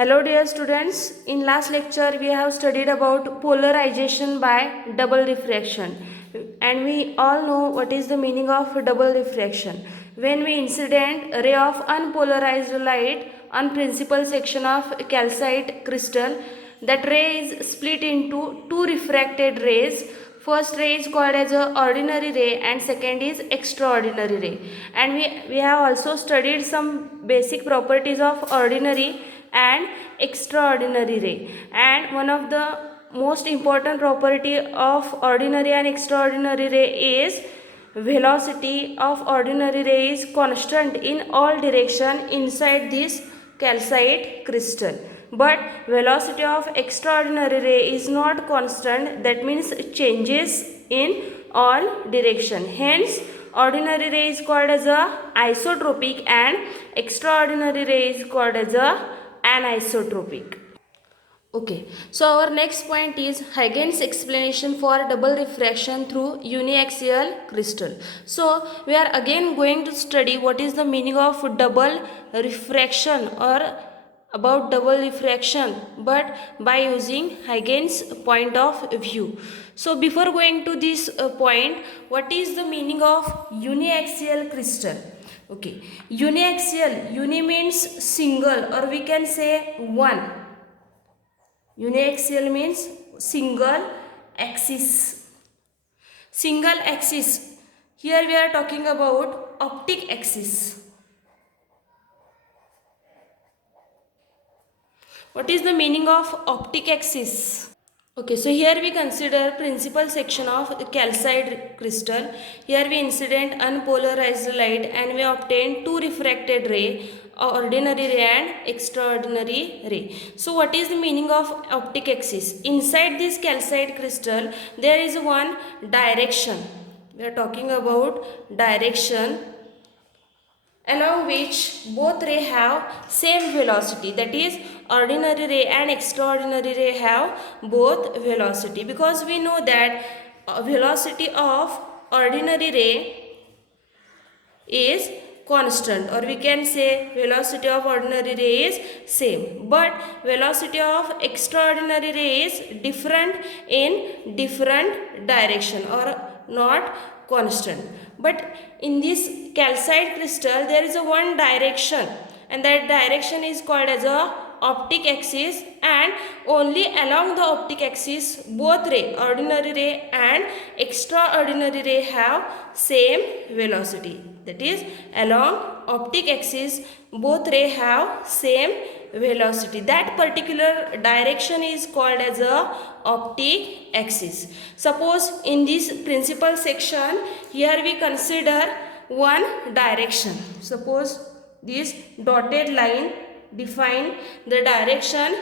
Hello dear students, in last lecture we have studied about polarization by double refraction, and we all know what is the meaning of double refraction. When we incident a ray of unpolarized light on principal section of calcite crystal, that ray is split into two refracted rays. First ray is called as a ordinary ray and second is extraordinary ray. And we have also studied some basic properties of ordinary and extraordinary ray, and one of the most important property of ordinary and extraordinary ray is velocity of ordinary ray is constant in all direction inside this calcite crystal, but velocity of extraordinary ray is not constant, that means changes in all direction. Hence ordinary ray is called as a isotropic and extraordinary ray is called as a anisotropic. Okay, so our next point is Huygens explanation for double refraction through uniaxial crystal. So we are again going to study what is the meaning of double refraction or about double refraction, but by using Huygens point of view. So before going to this point, what is the meaning of uniaxial crystal? Okay, uniaxial, uni means single or we can say one. Uniaxial means single axis. Single axis. Here we are talking about optic axis. What is the meaning of optic axis? Okay, so here we consider principal section of calcite crystal. Here we incident unpolarized light and we obtain two refracted ray, ordinary ray and extraordinary ray. So what is the meaning of optic axis? Inside this calcite crystal there is one direction. We are talking about direction along which both ray have same velocity, that is ordinary ray and extraordinary ray have both velocity, because we know that velocity of ordinary ray is constant, or we can say velocity of ordinary ray is same, but velocity of extraordinary ray is different in different direction or not constant. But in this calcite crystal there is a one direction, and that direction is called as a optic axis, and only along the optic axis both ray, ordinary ray and extraordinary ray have same velocity, that is along optic axis both ray have same velocity. That particular direction is called as a optic axis. Suppose in this principal section here we consider one direction. Suppose this dotted line define the direction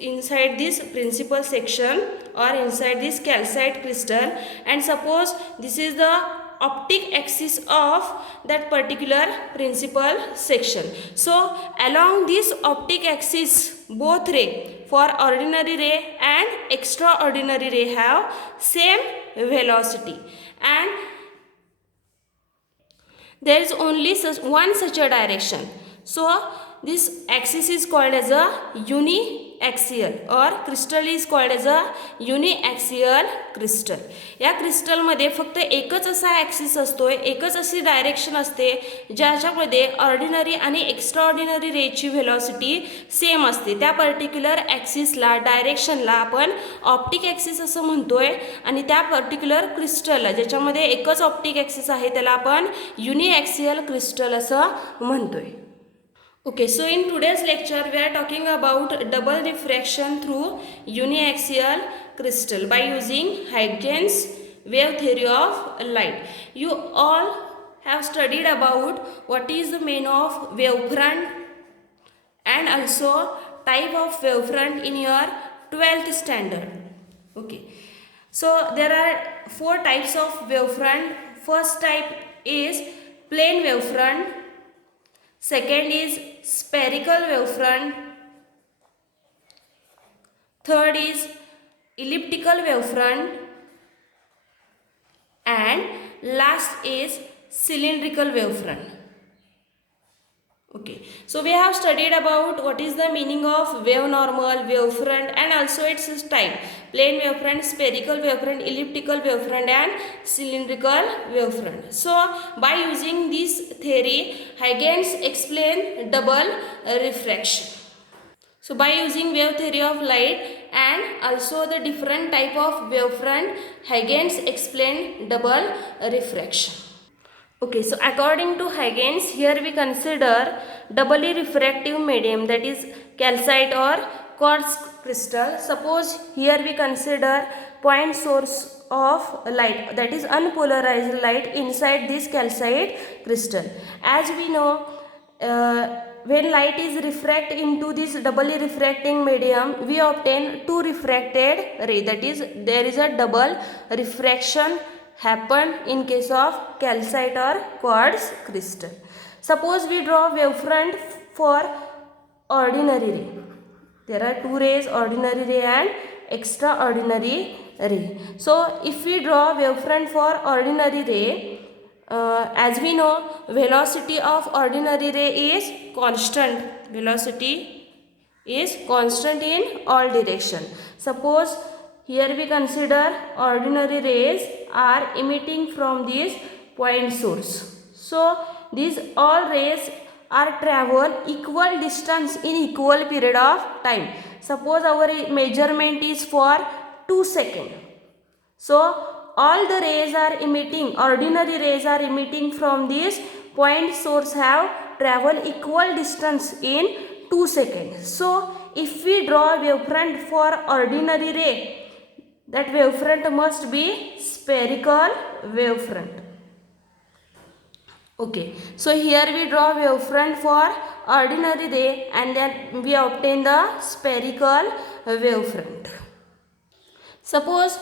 inside this principal section or inside this calcite crystal, and suppose this is the optic axis of that particular principal section. So along this optic axis both ray, for ordinary ray and extraordinary ray, have same velocity, and there is only one such a direction. So this axis is called as a uniaxial, or crystal is called as a uniaxial crystal. या crystal मध्ये फक्त एकच असा axis असतोय, एकच अशी direction असते ज्याच्यामध्ये ऑर्डिनरी आणि एक्स्ट्राऑर्डिनरी रेची व्हेलॉसिटी सेम असते. त्या पर्टिक्युलर ॲक्सिसला, डायरेक्शनला आपण ऑप्टिक ॲक्सिस असं म्हणतोय, आणि त्या पर्टिक्युलर क्रिस्टलला ज्याच्यामध्ये एकच ऑप्टिक ॲक्सिस आहे त्याला आपण युनिॲक्सियल क्रिस्टल असं म्हणतोय. Okay, so in today's lecture we are talking about double refraction through uniaxial crystal by using Huygens wave theory of light. You all have studied about what is the meaning of wavefront and also type of wavefront in your 12th standard. Okay, so there are four types of wavefront. First type is plane wavefront. Second is spherical wavefront. Third is elliptical wavefront. And last is cylindrical wavefront. Okay, so we have studied about what is the meaning of wave normal, wavefront, and also its type: plane wavefront, spherical wavefront, elliptical wavefront, and cylindrical wavefront. So by using this theory, Huygens explained double refraction. So by using wave theory of light and also the different type of wavefront, Huygens explained double refraction. Okay, so according to Huygens, here we consider doubly refractive medium, that is calcite or quartz crystal. Suppose here we consider point source of light, that is unpolarized light inside this calcite crystal. As we know, when light is refract into this doubly refracting medium, we obtain two refracted ray, that is there is a double refraction happen in case of calcite or quartz crystal. Suppose we draw wavefront for ordinary ray. There are two rays, ordinary ray and extraordinary ray. So if we draw wavefront for ordinary ray, as we know, velocity of ordinary ray is constant. Velocity is constant in all direction. Suppose here we consider ordinary rays are emitting from this point source. So these all rays are travel equal distance in equal period of time. Suppose our measurement is for 2 seconds. So all the rays are emitting, ordinary rays are emitting from this point source have travel equal distance in 2 seconds. So if we draw wavefront for ordinary ray, that wavefront must be spherical wavefront. Okay, so here we draw wavefront for ordinary ray and then we obtain the spherical wavefront. Suppose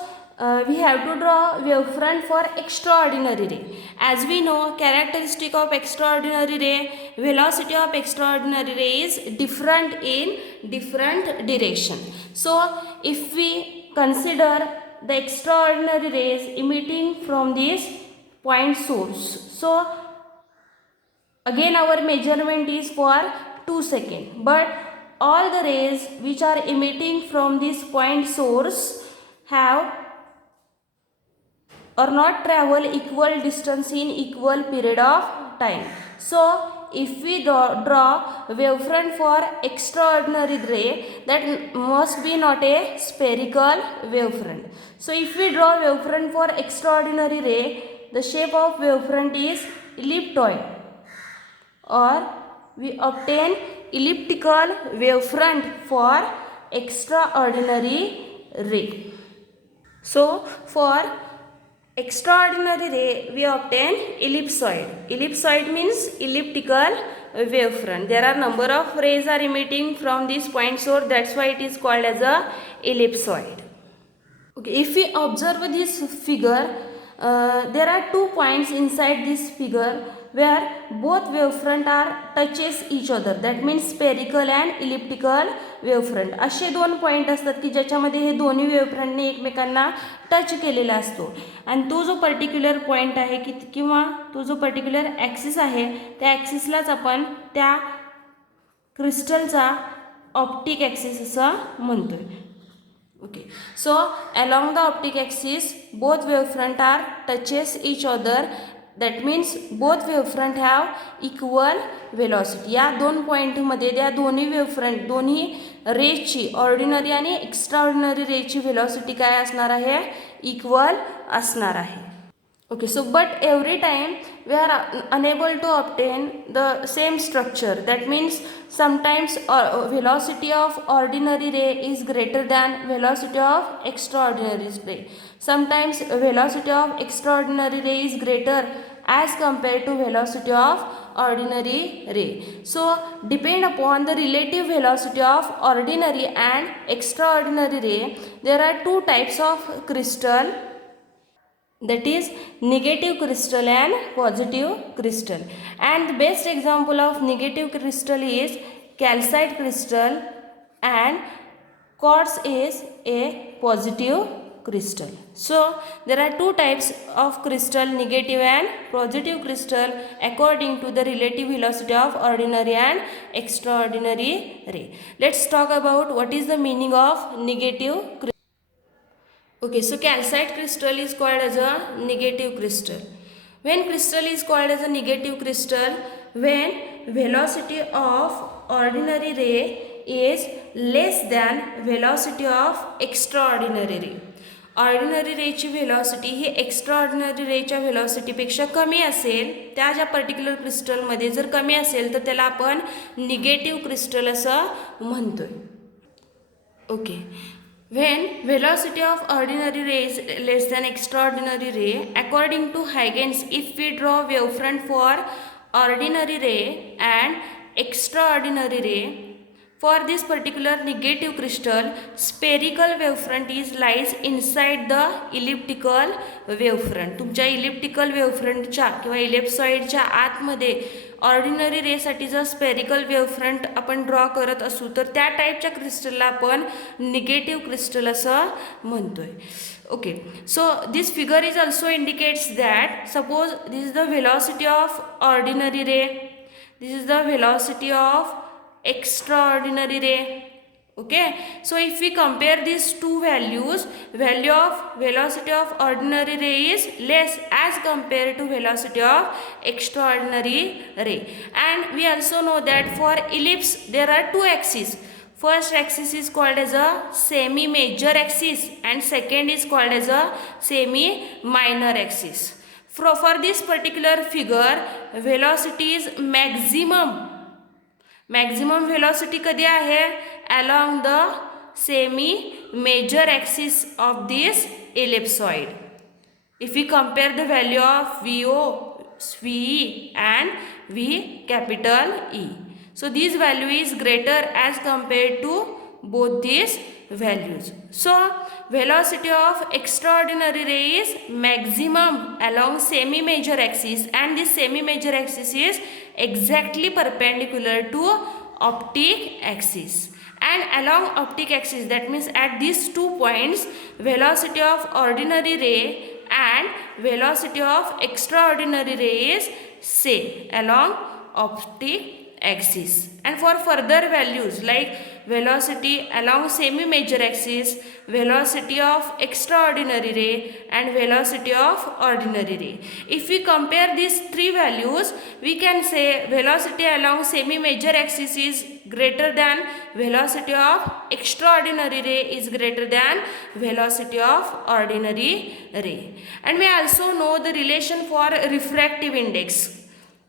we have to draw wavefront for extraordinary ray. As we know, characteristic of extraordinary ray, velocity of extraordinary ray is different in different direction. So if we consider the extraordinary rays emitting from this point source. So again our measurement is for 2 seconds. But all the rays which are emitting from this point source have or not travel equal distance in equal period of time. So if we draw wavefront for extraordinary ray, that must be not a spherical wavefront. So if we draw wavefront for extraordinary ray, the shape of wavefront is elliptoid, or we obtain elliptical wavefront for extraordinary ray. So for extraordinary ray we obtain ellipsoid. Ellipsoid means elliptical wavefront. There are number of rays are emitting from this point source, that's why it is called as a ellipsoid. Okay, if we observe this figure, there are 2 points inside this figure where both wavefront are touches each other, that means spherical and elliptical wavefront. असे 2 point असतात की ज्याच्यामध्ये हे दोन्ही वेव्हफ्रंटने एकमेकांना touch केलेला असतो आणि तो जो पर्टिक्युलर पॉइंट आहे की किंवा तो जो पर्टिक्युलर ॲक्सिस आहे त्या ॲक्सिसलाच आपण त्या क्रिस्टलचा ऑप्टिक ॲक्सिस असं म्हणतोय. Okay, so along the optic axis both wavefront are touches each other, that means both wavefront have equal velocity. या 2 पॉइंट मध्ये त्या दोन्ही वेव्हफ्रंट दोन्ही रेजची ऑर्डिनरी आणि एक्स्ट्राऑर्डिनरी रेजची व्हेलॉसिटी काय असणार आहे, इक्वल असणार आहे. Okay, so but every time we are unable to obtain the same structure. That means sometimes velocity of ordinary ray is greater than velocity of extraordinary ray. Sometimes velocity of extraordinary ray is greater as compared to velocity of ordinary ray. So depend upon the relative velocity of ordinary and extraordinary ray, there are 2 types of crystal, that is negative crystal and positive crystal. And the best example of negative crystal is calcite crystal and quartz is a positive crystal. So there are two types of crystal, negative and positive crystal, according to the relative velocity of ordinary and extraordinary ray. Let's talk about what is the meaning of negative crystal. Okay, so calcite crystal is called as a negative crystal. When crystal is called as a negative crystal, when velocity of ordinary ray is less than velocity of extraordinary ray. Ordinary रेची velocity ही extraordinary रेच्या व्हेलॉसिटीपेक्षा कमी असेल, त्या ज्या particular क्रिस्टलमध्ये जर कमी असेल तर त्याला आपण निगेटिव्ह क्रिस्टल असं म्हणतोय. Okay, when velocity of ordinary ray is less than extraordinary ray, according to Huygens, if we draw wavefront for ordinary ray and extraordinary ray, for this particular negative crystal, spherical wavefront is lies inside the elliptical wavefront. तुमच्या elliptical वेवफ्रंटच्या किंवा इलिप्सॉइडच्या आतमध्ये ordinary रेसाठी जर spherical wavefront आपण draw करत असू तर त्या टाईपच्या क्रिस्टलला आपण निगेटिव्ह क्रिस्टल असं म्हणतोय. Okay, so this figure is also indicates that suppose this is the velocity of ordinary ray, this is the velocity of extraordinary ray. Okay, so if we compare these two values, value of velocity of ordinary ray is less as compared to velocity of extraordinary ray. And we also know that for ellipse there are two axes. First axis is called as a semi major axis and second is called as a semi minor axis. For this particular figure, velocity is maximum velocity कधी आहे along the semi major axis of this ellipsoid. If we compare the value of VO, VE and V capital E, so this value is greater as compared to both these values. So velocity of extraordinary ray is maximum along semi major axis and this semi major axis is exactly perpendicular to optic axis, and along optic axis, that means at these 2 points, velocity of ordinary ray and velocity of extraordinary ray is same along optic axis. And for further values like velocity along semi major axis, velocity of extraordinary ray and velocity of ordinary ray, if we compare these three values, we can say velocity along semi major axis is greater than velocity of extraordinary ray is greater than velocity of ordinary ray. And we also know the relation for refractive index.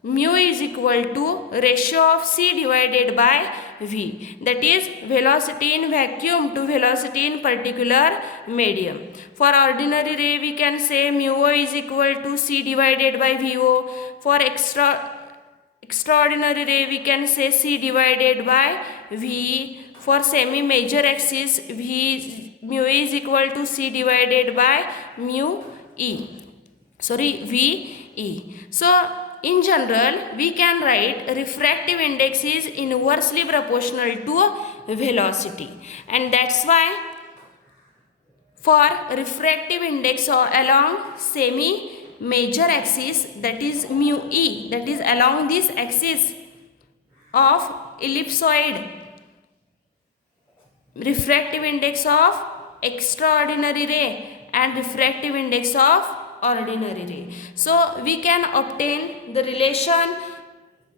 Mu is equal to ratio of C divided by V, that is velocity in vacuum to velocity in particular medium. For ordinary ray we can say mu is equal to C divided by VO. For extraordinary ray we can say C divided by VE. For semi major axis mu is equal to C divided by VE. So in general, we can write refractive index is inversely proportional to velocity, and that's why for refractive index along semi major axis, that is mu e, that is along this axis of ellipsoid, refractive index of extraordinary ray and refractive index of ordinary ray. So we can obtain the relation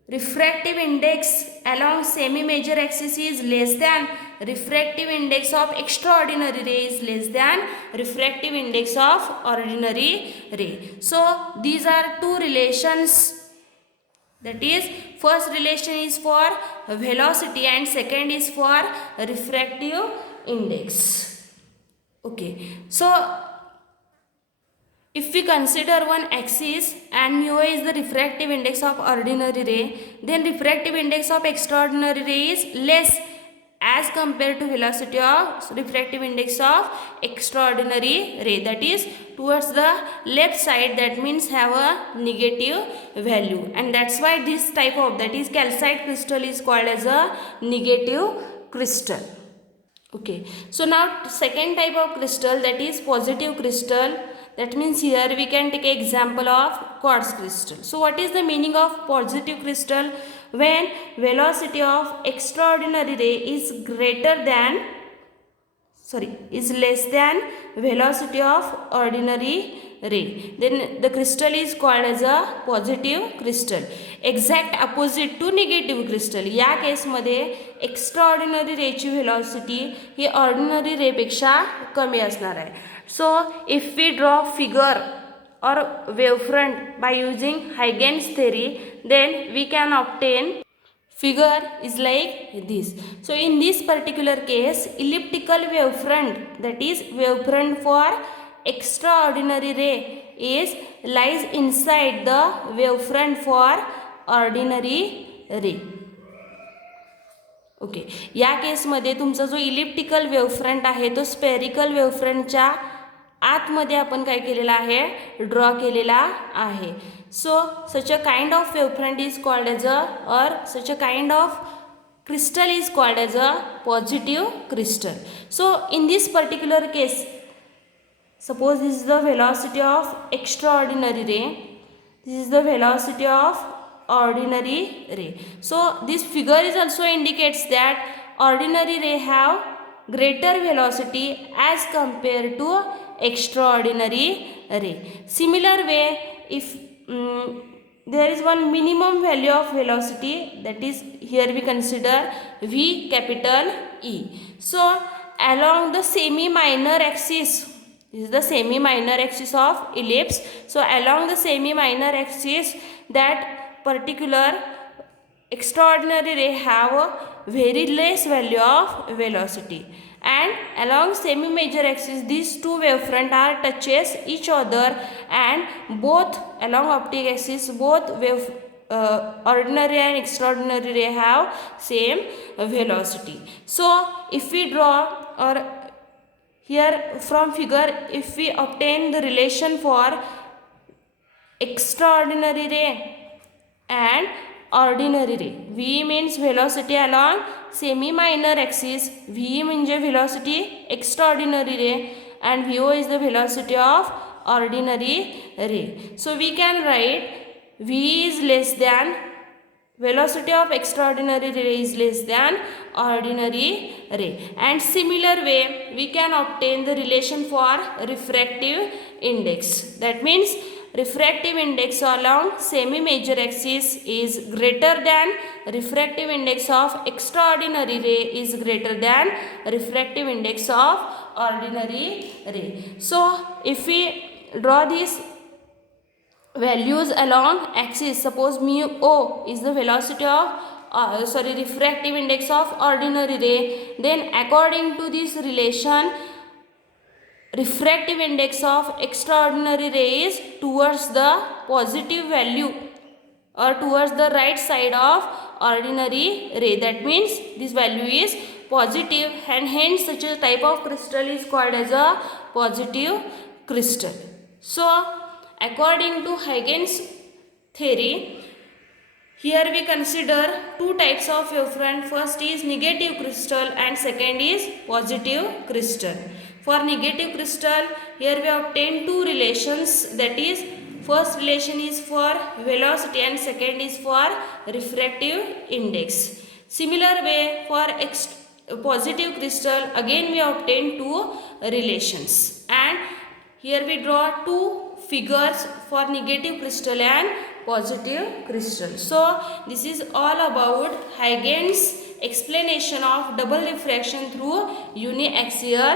refractive index along semi major axis is less than refractive index of extraordinary ray is less than refractive index of ordinary ray. So these are two relations, that is first relation is for velocity and second is for refractive index. Okay, so if we consider one axis and mu is the refractive index of ordinary ray, then refractive index of extraordinary ray is less as compared to velocity of refractive index of extraordinary ray, that is towards the left side, that means have a negative value, and that's why this type of, that is calcite crystal, is called as a negative crystal. Okay, so now second type of crystal, that is positive crystal. That means here we can take an example of quartz crystal. So what is the meaning of positive crystal? When velocity of extraordinary ray is is less than velocity of ordinary ray, then the crystal is called as a positive crystal. Exact opposite to negative crystal. या केसमध्ये extraordinary रेची velocity ही ordinary रेपेक्षा कमी असणार आहे. So if we draw figure or wavefront by using Huygens theory, then we can obtain figure is like this. So in this particular case, elliptical wavefront, that is wavefront for extraordinary ray, is lies inside the wavefront for ordinary ray. Okay, या केसमध्ये तुमचा जो elliptical wavefront आहे तो spherical वेवफ्रंटच्या आतमध्ये आपण काय केलेला आहे, ड्रॉ केलेला आहे. So such a kind of wavefront is called as such a kind of crystal is called as a positive crystal. So in this particular case, suppose this is the velocity of extraordinary ray, this is the velocity of ordinary ray. So this figure is also indicates that ordinary ray have greater velocity as compared to extraordinary ray. Similar way, if there is one minimum value of velocity, that is here we consider V capital E. So along the semi minor axis, this is the semi minor axis of ellipse. So along the semi minor axis, that particular extraordinary ray have a very less value of velocity, and along semi major axis these two wavefront are touches each other, and both along optic axis both ordinary and extraordinary ray have same velocity. So if we draw, or here from figure if we obtain the relation for extraordinary ray and ordinary ray, V means velocity along semi minor axis, V म्हणजे velocity extraordinary ray, and VO is the velocity of ordinary ray. So we can write V is less than, velocity of extraordinary ray is less than ordinary ray. And similar way we can obtain the relation for refractive index. That means refractive index along semi major axis is greater than refractive index of extraordinary ray is greater than refractive index of ordinary ray. So if we draw these values along axis, suppose mu O is the velocity of refractive index of ordinary ray, then according to this relation refractive index of extraordinary ray is towards the positive value or towards the right side of ordinary ray. That means this value is positive, and hence such a type of crystal is called as a positive crystal. So according to Huygens theory, here we consider two types of wavefront. First is negative crystal and second is positive crystal. For negative crystal, here we obtain two relations, that is first relation is for velocity and second is for refractive index. Similar way for positive crystal, again we obtain two relations, and here we draw two figures for negative crystal and positive crystal. So this is all about Huygens explanation of double refraction through uniaxial